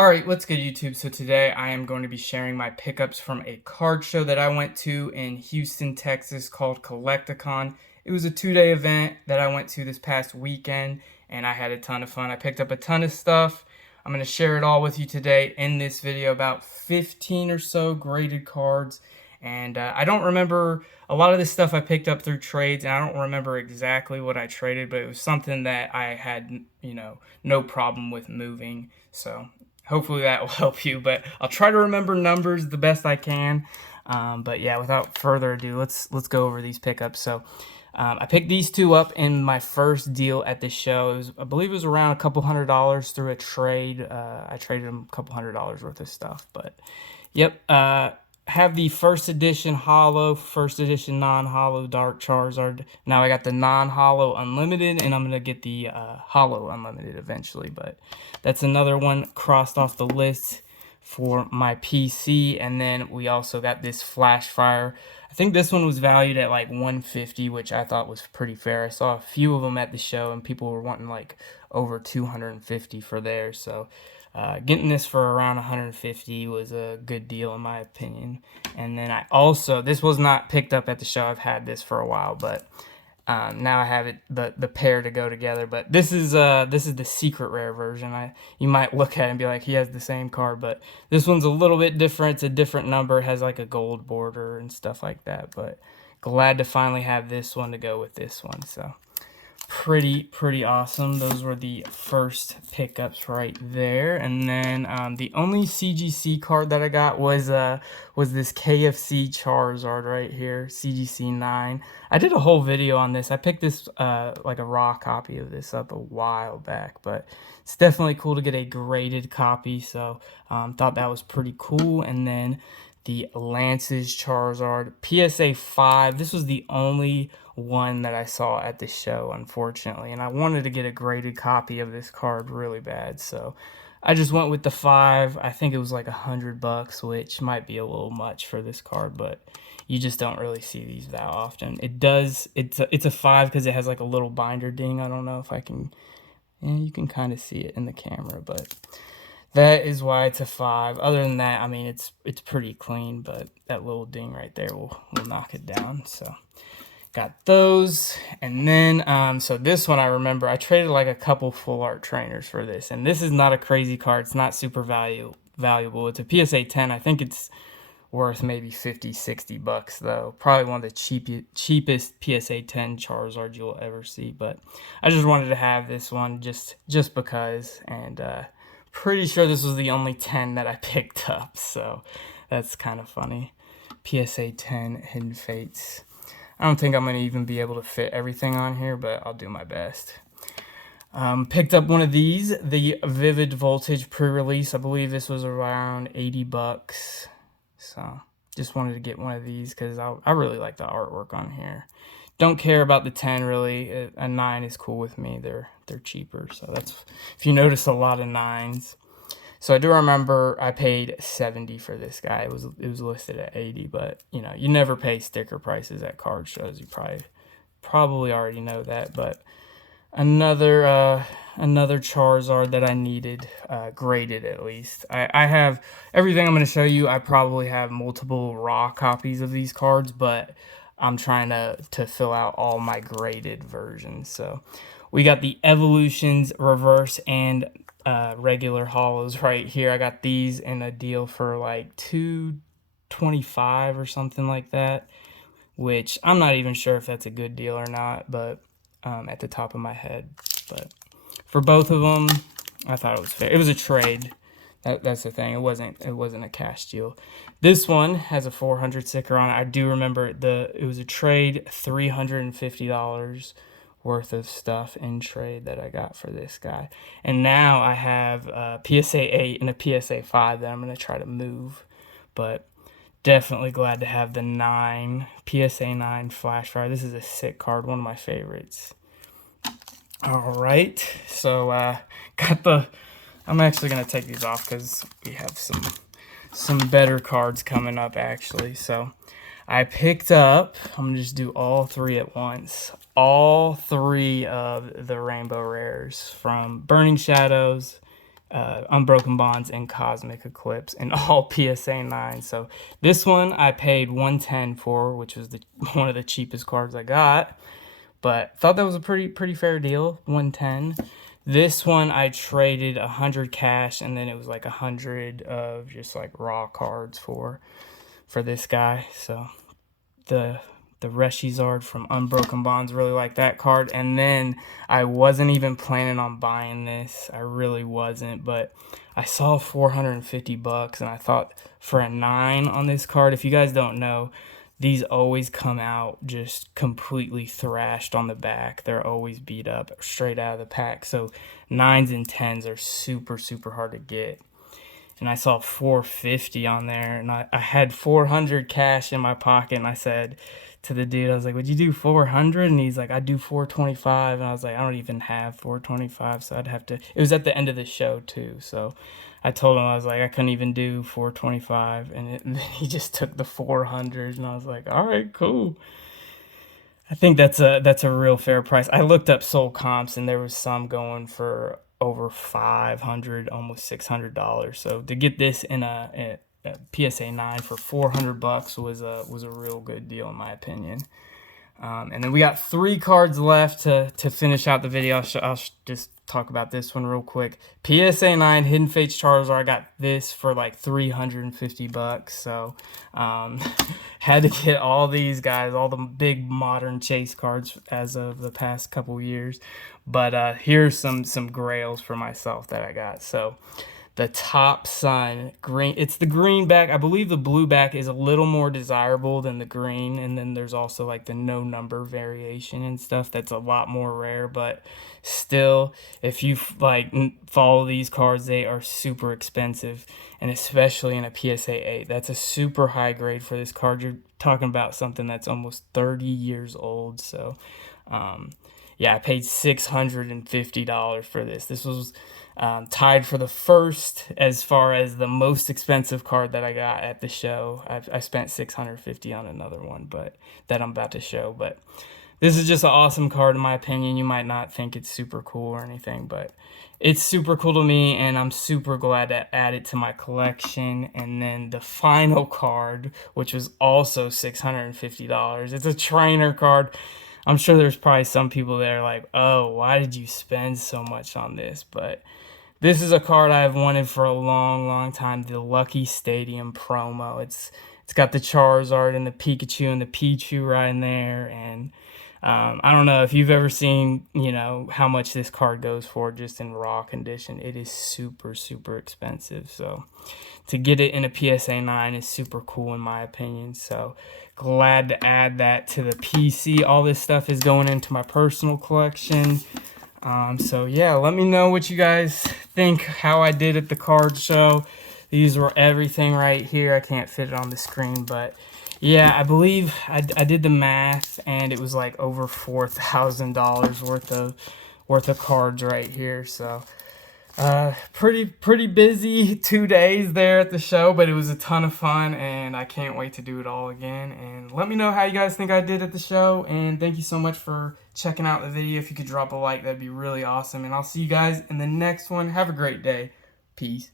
Alright, what's good YouTube? So today I am going to be sharing my pickups from a card show that I went to in Houston, Texas called Collecticon. It was a 2-day event that I went to this past weekend and I had a ton of fun. I picked up a ton of stuff. I'm going to share it all with you today in this video, about 15 or so graded cards. And I don't remember a lot of this stuff I picked up through trades, and I don't remember exactly what I traded, but it was something that I had, no problem with moving. So hopefully that will help you, but I'll try to remember numbers the best I can. But yeah, without further ado, let's go over these pickups. So I picked these two up in my first deal at the show. I believe it was around a couple $100 through a trade. I traded them a couple $100 worth of stuff, but yep. Have the first edition hollow, first edition non-hollow Dark Charizard. Now I got the non-hollow unlimited, and I'm going to get the hollow unlimited eventually, but that's another one crossed off the list for my PC. And then we also got this Flash Fire. I think this one was valued at like 150, which I thought was pretty fair. I saw a few of them at the show and people were wanting like over 250 for theirs, so getting this for around 150 was a good deal in my opinion. And then I also, this was not picked up at the show, I've had this for a while, but now I have it, the pair to go together. But this is the secret rare version. You might look at it and be like, he has the same card, but this one's a little bit different. It's a different number, it has like a gold border and stuff like that. But glad to finally have this one to go with this one. So pretty awesome. Those were the first pickups right there. And then the only CGC card that I got was this KFC Charizard right here, CGC 9. I did a whole video on this. I picked this like a raw copy of this up a while back, but it's definitely cool to get a graded copy, so thought that was pretty cool. And then the Lance's Charizard PSA 5. This was the only one that I saw at the show, unfortunately, and I wanted to get a graded copy of this card really bad, so I just went with the 5. I think it was like $100, which might be a little much for this card, but you just don't really see these that often. It's a 5 because it has like a little binder ding. I don't know if I can, yeah, you can kind of see it in the camera, but that is why it's a 5. Other than that, I mean, it's pretty clean, but that little ding right there will knock it down. So got those. And then so this one, I remember I traded like a couple full art trainers for this, and this is not a crazy card. It's not super valuable. It's a PSA 10. I think it's worth maybe 50-60 bucks though. Probably one of the cheapest PSA 10 Charizard you'll ever see, but I just wanted to have this one just because. And pretty sure this was the only 10 that I picked up, so that's kind of funny. PSA 10 Hidden Fates. I don't think I'm going to even be able to fit everything on here, but I'll do my best. Picked up one of these, the Vivid Voltage pre-release. I believe this was around 80 bucks. So just wanted to get one of these because I really like the artwork on here. Don't care about the 10 really. A 9 is cool with me. They're cheaper, so that's, if you notice, a lot of 9s. So I do remember I paid 70 for this guy. It was listed at 80, but you know, you never pay sticker prices at card shows. You probably already know that. But another Charizard that I needed, graded at least. I have everything I'm going to show you. I probably have multiple raw copies of these cards, but I'm trying to fill out all my graded versions. So we got the Evolutions Reverse and regular hollows right here. I got these in a deal for like $225 or something like that, which I'm not even sure if that's a good deal or not, but at the top of my head. But for both of them, I thought it was fair. It was a trade. That's the thing. It wasn't a cash deal. This one has a 400 sticker on it. I do remember it was a trade, $350 worth of stuff in trade that I got for this guy. And now I have a PSA 8 and a PSA 5 that I'm going to try to move. But definitely glad to have the 9, PSA 9 Flash Fire. This is a sick card, one of my favorites. All right, so I'm actually going to take these off because we have some better cards coming up actually. So I picked up, I'm going to just do all 3 at once. All 3 of the Rainbow Rares from Burning Shadows, Unbroken Bonds and Cosmic Eclipse, and all PSA 9. So this one I paid $110 for, which was one of the cheapest cards I got. But thought that was a pretty fair deal, $110. This one I traded 100 cash, and then it was like 100 of just like raw cards for this guy. So the Charizard from Unbroken Bonds, really like that card. And then I wasn't even planning on buying this. I really wasn't, but I saw $450 and I thought for a 9 on this card, if you guys don't know, these always come out just completely thrashed on the back. They're always beat up straight out of the pack. So 9s and 10s are super hard to get. And I saw $450 on there, and I had 400 cash in my pocket, and I said to the dude, I was like, would you do 400? And he's like, I'd do 425. And I was like, I don't even have 425, so I'd have to, it was at the end of the show too. So I told him, I was like, I couldn't even do 425, and then he just took the 400, and I was like, all right, cool. I think that's a real fair price. I looked up sold comps, and there was some going for over $500, almost $600. So to get this in a PSA 9 for $400 was a real good deal in my opinion. And then we got 3 cards left to finish out the video. I'll just talk about this one real quick. PSA 9 Hidden Fates Charizard. I got this for like $350. So had to get all these guys, all the big modern chase cards as of the past couple years. But here's some grails for myself that I got. So the Top Sun green, it's the green back. I believe the blue back is a little more desirable than the green, and then there's also like the no number variation and stuff that's a lot more rare. But still, if you like follow these cards, they are super expensive, and especially in a PSA 8, that's a super high grade for this card. You're talking about something that's almost 30 years old. So yeah, I paid $650 for this. This was tied for the first as far as the most expensive card that I got at the show. I spent $650 on another one, but that I'm about to show. But this is just an awesome card in my opinion. You might not think it's super cool or anything, but it's super cool to me, and I'm super glad to add it to my collection. And then the final card, which was also $650. It's a trainer card. I'm sure there's probably some people that are like, oh, why did you spend so much on this? But this is a card I've wanted for a long time, the Lucky Stadium promo. It's got the Charizard and the Pikachu and the Pichu right in there. And I don't know if you've ever seen, how much this card goes for just in raw condition. It is super expensive. So to get it in a PSA 9 is super cool in my opinion. So glad to add that to the PC. All this stuff is going into my personal collection. So yeah, let me know what you guys think, how I did at the card show. These were everything right here. I can't fit it on the screen, but yeah, I believe I did the math, and it was like over $4,000 worth of cards right here. So pretty busy 2 days there at the show, but it was a ton of fun, and I can't wait to do it all again. And let me know how you guys think I did at the show, and thank you so much for checking out the video. If you could drop a like, that'd be really awesome, and I'll see you guys in the next one. Have a great day. Peace.